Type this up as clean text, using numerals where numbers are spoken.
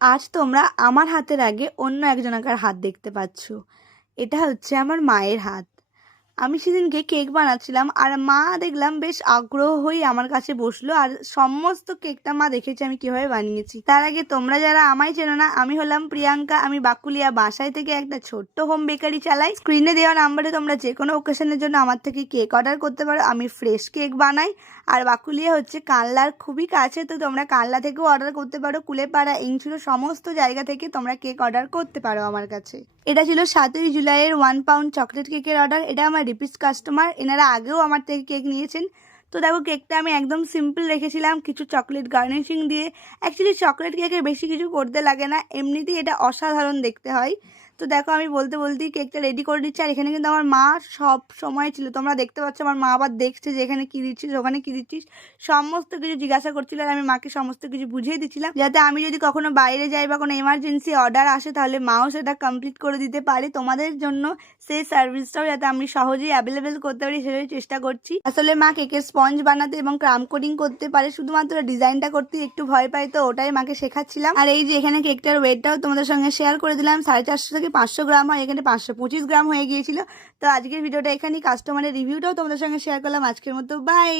আজ তোমরা আমার হাতের আগে অন্য একজনকার হাত দেখতে পাচ্ছ। এটা হচ্ছে আমার মায়ের হাত। আমি সেদিনকে কেক বানাচ্ছিলাম আর মা দেখলাম বেশ আগ্রহ হয়ে আমার কাছে বসলো আর সমস্ত কেকটা মা দেখেছে আমি কিভাবে বানিয়েছি। তার আগে তোমরা যারা আমায় চেনো না, আমি হলাম প্রিয়াঙ্কা। আমি বাকুলিয়া বাসায় থেকে একটা ছোট্ট হোম বেকারি চালাই। স্ক্রিনে দেওয়া নাম্বারে তোমরা যে কোনো ওকেশনের জন্য আমার থেকে কেক অর্ডার করতে পারো। আমি ফ্রেশ কেক বানাই। আর বাকুলিয়া হচ্ছে কানলার খুবই কাছে, তো তোমরা কানলা থেকেও অর্ডার করতে পারো। কুলেপাড়া, ইনচুলো সমস্ত জায়গা থেকে তোমরা কেক অর্ডার করতে পারো আমার কাছে। এটা ছিল 7ই জুলাইয়ের 1 পাউন্ড চকলেট কেকের অর্ডার। এটা আমার রিপিট কাস্টমার, এনারা আগেও আমার থেকে কেক নিয়েছেন। তো দেখো কেকটা আমি একদম সিম্পল রেখেছিলাম, কিছু চকলেট গার্নিশিং দিয়ে। অ্যাকচুয়ালি চকলেট কেকে বেশি কিছু করতে লাগে না, এমনিতেই এটা অসাধারণ দেখতে হয়। তো দেখো আমি বলতে বলতেই কেকটা রেডি করে দিচ্ছি। আর এখানে কিন্তু আমার মা সব সময় ছিল, তোমরা দেখতে পাচ্ছ আমার মা আবার দেখছে যে এখানে কী দিচ্ছিস, ওখানে কী দিচ্ছিস, সমস্ত কিছু জিজ্ঞাসা করছিল। আর আমি মাকে সমস্ত কিছু বুঝিয়ে দিচ্ছিলাম, যাতে আমি যদি কখনো বাইরে যাই বা কোনো এমার্জেন্সি অর্ডার আসে তাহলে মাও সেটা কমপ্লিট করে দিতে পারে। তোমাদের জন্য সেই সার্ভিসটাও যাতে আমি সহজেই অ্যাভেলেবেল করতে পারি সেটাই চেষ্টা করছি। আসলে মা কেকের স্পঞ্জ বানাতে এবং ক্রাম কোডিং করতে পারে, শুধুমাত্র ডিজাইনটা করতে একটু ভয় পাই, তো ওটাই মাকে শেখাচ্ছিলাম। আর এই যে এখানে কেকটার ওয়েটটাও তোমাদের সঙ্গে শেয়ার করে দিলাম, 450 থেকে 500 গ্রাম হয়, এখানে 525 গ্রাম হয়ে গিয়েছিল। তো আজকের ভিডিওটা এখানেই, কাস্টমারের রিভিউটাও তোমাদের সঙ্গে শেয়ার করলাম। আজকের মতো বাই।